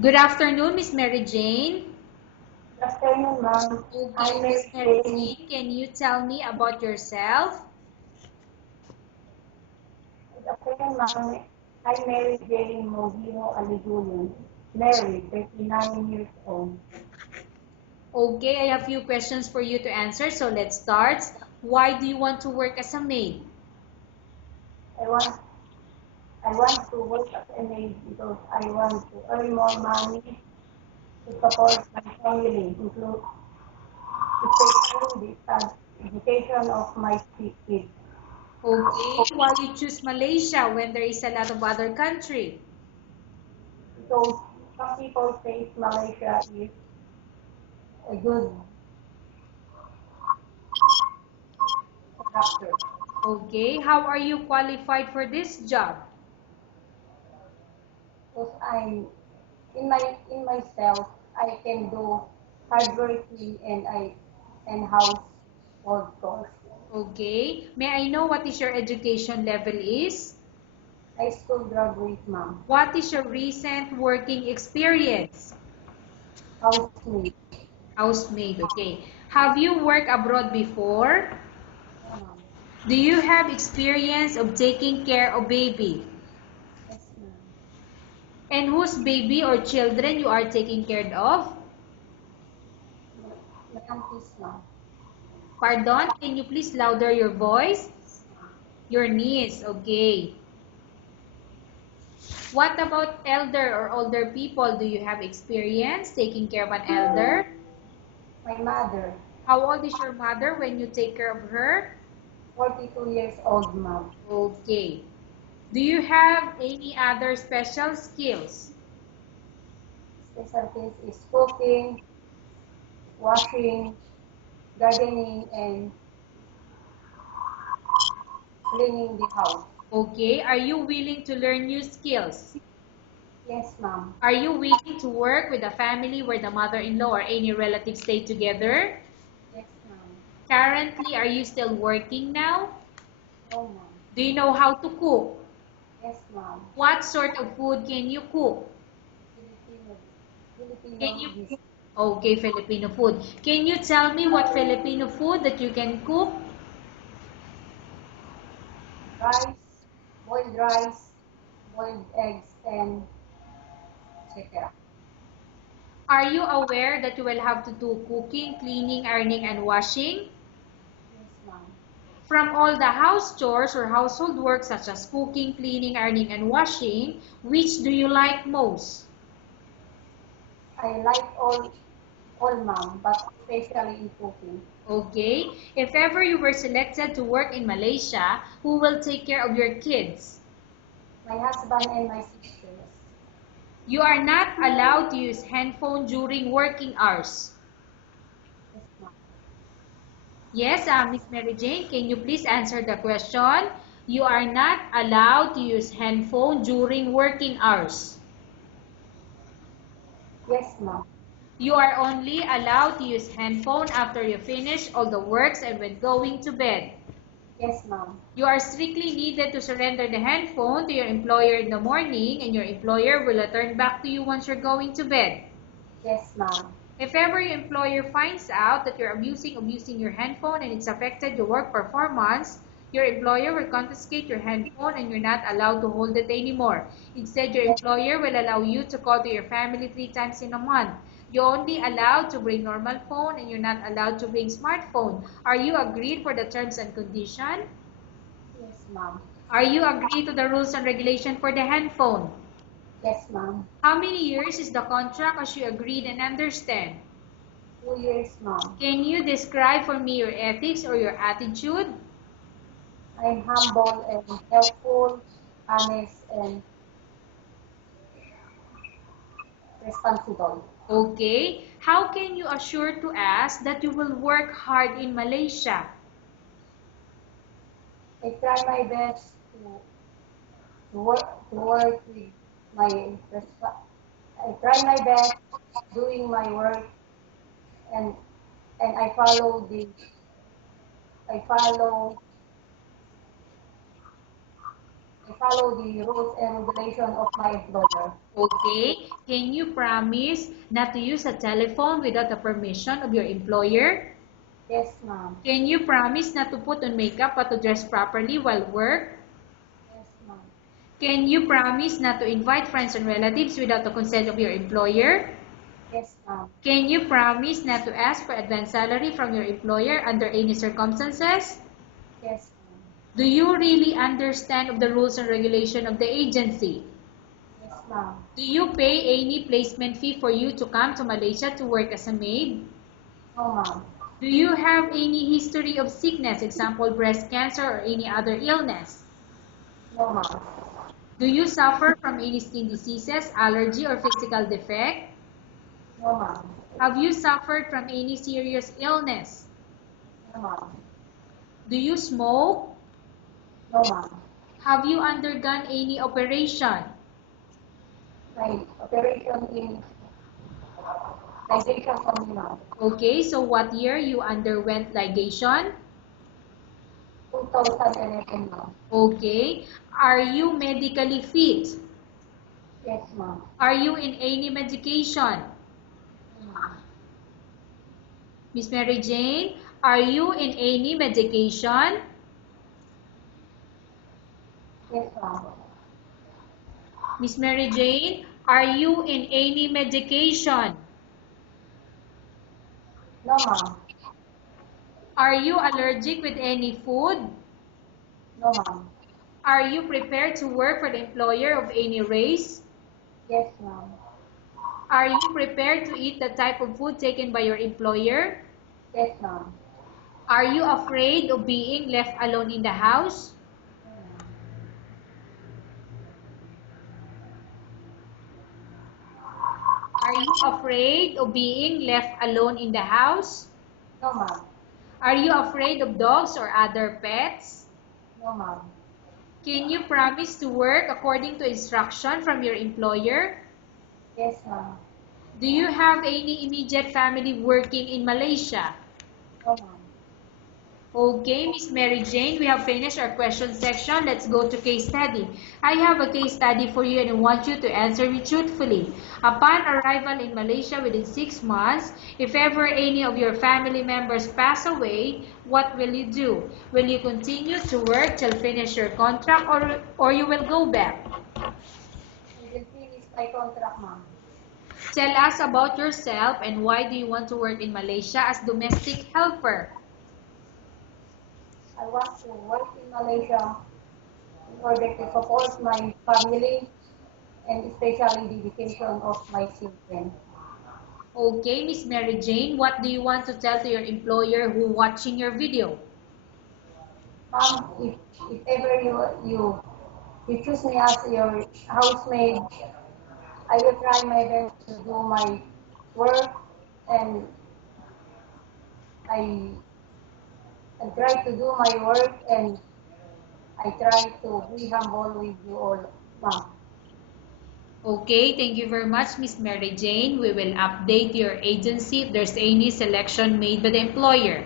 Good afternoon, Miss Mary Jane. Good afternoon, ma'am. Okay, I'm Miss Mary Mary Jane. Jane, can you tell me about yourself? Good afternoon, ma'am. I'm Mary Jane Mogino Aligulin, married, 39 years old. Okay, I have few questions for you to answer, so let's start. Why do you want to work as a maid? I want I want to work as a maid because I want to earn more money to support my family, especially the education of my kids. Okay, why you choose Malaysia when there is a lot of other country? Because some people say Malaysia is a good structure. Okay, how are you qualified for this job? Because in myself I can do hardworking and household chores. Okay, may I know what is your education level is? High school graduate, ma'am. What is your recent working experience? Housemaid. Housemaid, okay. Have you worked abroad before? No, ma'am. Do you have experience of taking care of baby? Yes, ma'am. And whose baby or children you are taking care of? My aunties, ma'am. Pardon, can you please louder your voice? Your niece, okay. What about elder or older people? Do you have experience taking care of an elder? My mother, How old is your mother when you take care of her? 42 years old, ma'am. Okay. Do you have any other special skills? Specialties is cooking, washing, gardening, and cleaning the house. Okay. Are you willing to learn new skills? Yes, ma'am. Are you willing to work with a family where the mother-in-law or any relatives stay together? Yes, ma'am. Currently, are you still working now? No, ma'am. Do you know how to cook? Yes, ma'am. What sort of food can you cook? Filipino, Can Filipino you? dish. Okay, Filipino food. Can you tell me what Filipino food that you can cook? Rice, rice, boiled eggs, and etc. Are you aware that you will have to do cooking, cleaning, ironing, and washing? Yes, ma'am. From all the house chores or household work such as cooking, cleaning, ironing, and washing, which do you like most? I like all, ma'am, but especially in cooking. Okay. If ever you were selected to work in Malaysia, who will take care of your kids? My husband and my sisters. You are not allowed to use handphone during working hours. Yes, ma'am. Yes, Miss Mary Jane, can you please answer the question? You are not allowed to use handphone during working hours. Yes, ma'am. You are only allowed to use handphone after you finish all the works and when going to bed. Yes, ma'am. You are strictly needed to surrender the handphone to your employer in the morning and your employer will return back to you once you're going to bed. Yes, ma'am. If ever your employer finds out that you're abusing your handphone and it's affected your work performance, your employer will confiscate your handphone and you're not allowed to hold it anymore. Instead, your Yes, employer will allow you to call to your family 3 times in a month. You're only allowed to bring normal phone and you're not allowed to bring smartphone. Are you agreed for the terms and condition? yes, ma'am. Are you agreed to the rules and regulation for the handphone? Yes, ma'am. How many years is the contract as you agreed and understand? 2 years, ma'am. Can you describe for me your ethics or your attitude? I'm humble and helpful, honest and responsible. Okay. How can you assure to us that you will work hard in Malaysia? I try my best to work with my resp- I try my best doing my work and and I follow follow the rules and regulation of my employer. Okay. Can you promise not to use a telephone without the permission of your employer? Yes, ma'am. Can you promise not to put on makeup or to dress properly while work? Yes, ma'am. Can you promise not to invite friends and relatives without the consent of your employer? Yes, ma'am. Can you promise not to ask for advance salary from your employer under any circumstances? Yes, ma'am. Do you really understand of the rules and regulation of the agency? Yes, ma'am. Do you pay any placement fee for you to come to Malaysia to work as a maid? No, ma'am. Do you have any history of sickness, example breast cancer or any other illness? No, ma'am. Do you suffer from any skin diseases, allergy or physical defect? No, ma'am. Have you suffered from any serious illness? No, ma'am. Do you smoke? No, ma'am. Have you undergone any operation? My operation in ligation only, ma'am. Okay, so what year you underwent ligation? 2011, ma'am. Okay. Are you medically fit? Yes, ma'am. Are you in any medication? No, ma'am. Miss Mary Jane, are you in any medication? Yes, ma'am. Miss Mary Jane, are you in any medication? No, ma'am. Are you allergic with any food? No, ma'am. Are you prepared to work for the employer of any race? Yes, ma'am. Are you prepared to eat the type of food taken by your employer? Yes, ma'am. Are you afraid of being left alone in the house? Are you afraid of being left alone in the house? No, ma'am. Are you afraid of dogs or other pets? No, ma'am. Can you promise to work according to instruction from your employer? Yes, ma'am. Do you have any immediate family working in Malaysia? No, ma'am. Okay, Miss Mary Jane, we have finished our question section. Let's go to case study. I have a case study for you and I want you to answer me truthfully. Upon arrival in Malaysia within 6 months, if ever any of your family members pass away, what will you do? Will you continue to work till finish your contract or you will go back? I will finish my contract, ma'am. Tell us about yourself and why do you want to work in Malaysia as domestic helper? I want to work in Malaysia in order to support my family and especially the education of my children. Okay, Miss Mary Jane, what do you want to tell to your employer who watching your video? Ma'am, if ever you choose me as your housemaid, I will try my best to do my work and I I try to do my work and I try to be humble with you all, ma'am. Okay, thank you very much, Miss Mary Jane. We will update your agency if there's any selection made by the employer.